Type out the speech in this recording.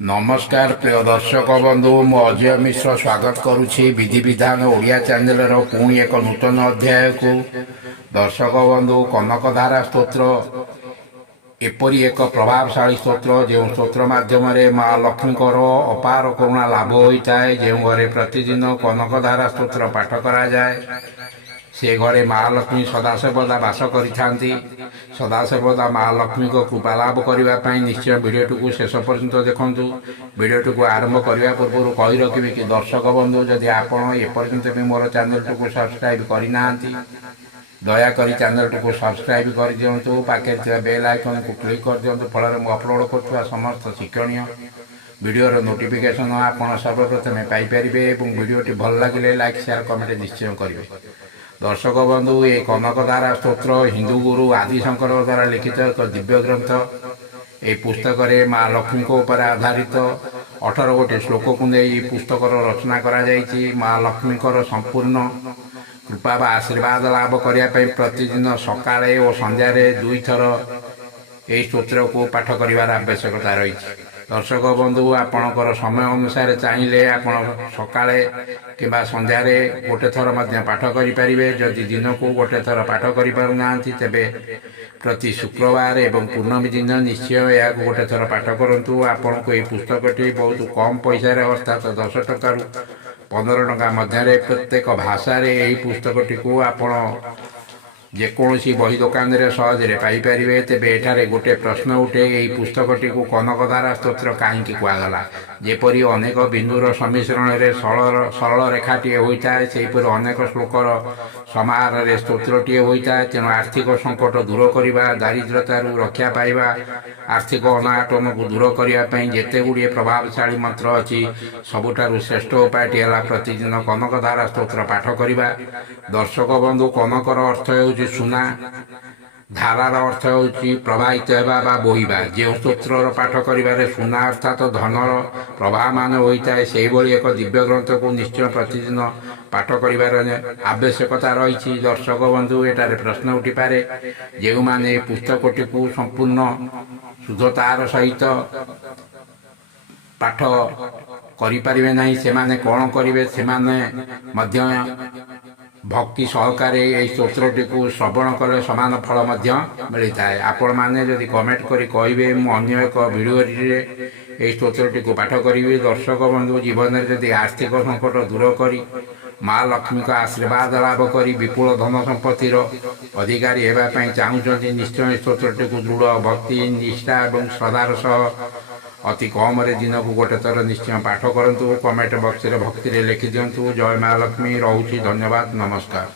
नमस्कार प्रिय दर्शक बंधु मु अजय मिश्र स्वागत करुछि विधि विधान ओडिया चैनल पुणी एक नूतन अध्याय को। दर्शक बंधु कनकधारा स्तोत्र एपरी एक प्रभावशाली स्तोत्र जो स्तोत्र माध्यम माँ लक्ष्मी अपार करुणा लाभ होता है। जो घरे प्रतिदिन कनकधारा स्तोत्र पाठ करा जाए से घरे महालक्ष्मी सदासर्वदा बास करि सदासर्वदा महालक्ष्मी को कृपा लाभ करने निश्चय भिडियोटी को शेष पर्यंत देखूँ। भिडियोटी को आरंभ करने पूर्व कही रखी कि दर्शक बंधु जदि आपण एपर्यंत भी मोर चैनल को सब्सक्राइब करना दयाकोरी चैनल को सब्सक्राइब कर दिंतु। पाखे बेल आइकन को क्लिक कर दिंतु फल मुझे अपलोड कर समस्त शिक्षणीय वीडियोर नोटिफिकेशन आपड़ सर्वप्रथमे पाइपर। वीडियोटी भल लगे लाइक शेयर कमेंट निश्चय करेंगे। दर्शक बंधु ये कनकधारा स्तोत्र हिंदू गुरु आदिशंकर द्वारा लिखित एक दिव्य ग्रंथ। ये पुस्तक माँ लक्ष्मी उपर आधारित 18 गोटे श्लोक को नहीं पुस्तक रचना करा जायछि। माँ लक्ष्मी संपूर्ण कृपा बा आशीर्वाद लाभ करने प्रतिदिन सकाळे और संध्यारे 2 थर यही स्तोत्र को पाठ कर आवश्यकता रही। दर्शक बंधु आपणकर समय अनुसार चाहिए आपण सकाळे किंबा संध्यारे गोटे थर पाठ करें। जदि दिन को गोटे थर पाठ करना तेबे प्रति शुक्रवार एवं पूर्णमी दिन निश्चय या गोटे थर पाठ करूँ। आपन को ये पुस्तकटी बहुत कम पैसा अर्थात 10 टकर 15 टका मध्य प्रत्येक भाषा यही पुस्तकटी को आपण जेकोसी बही दुकान रे सहजरे पाइपर। तेबे एठारे गोटे प्रश्न उठे यही पुस्तकटी को कनकधारा स्तोत्र कहीं कहगला। जेपरी अनेक बिंदुर सम्मिश्रण में सरल रेखाटी होता है सेहीपरि अनेक श्लोकर समाहार स्तोत्रटी होता है। तेणु आर्थिक संकट दूर करने दारिद्रतार रक्षा पाइबा आर्थिक अनाटन को दूर करने जिते गुड़िए प्रभावशाली मंत्र अच्छी सबुठारु श्रेष्ठ उपायटी है प्रतिदिन कनकधारा स्तोत्र पाठ करवा। दर्शक बंधु कनकर अर्थ हो सुना, धारार अर्थ हो प्रवाहित होगा बोहिबा। जो स्तोत्र पाठ कर सुना अर्थात धनर प्रवाह मान होता है से एक दिव्य ग्रंथ को निश्चय प्रतिदिन पाठ कर आवश्यकता रही। दर्शक बंधु एटारे प्रश्न उठी पारे जो मैंने पुस्तकटी को संपूर्ण शुद्धतार सहित पाठ करें ना से कौन करेंगे से भक्ति सहकारे यही स्तोत्रटी को श्रवण कले समान फल मिलता है। आपण मैंने जदि कमेंट करी कहे मुझे एक भिडियो यही स्तोत्रटी को पाठ करी। दर्शक बंधु जीवन में जदि आर्थिक संकट दूर करी माँ लक्ष्मी का आशीर्वाद लाभ करी विपुल धन संपत्तिर अधिकारी होगापी चाहूँगी निश्चय स्तोत्रटी को दृढ़ भक्ति निष्ठा और श्रद्धार सह अति कम दिन को गोटे थर निश्चय पाठ करूँ। कमेंट बॉक्स रे भक्ति लिखि दिंतु। जय माँ लक्ष्मी। रोची धन्यवाद। नमस्कार।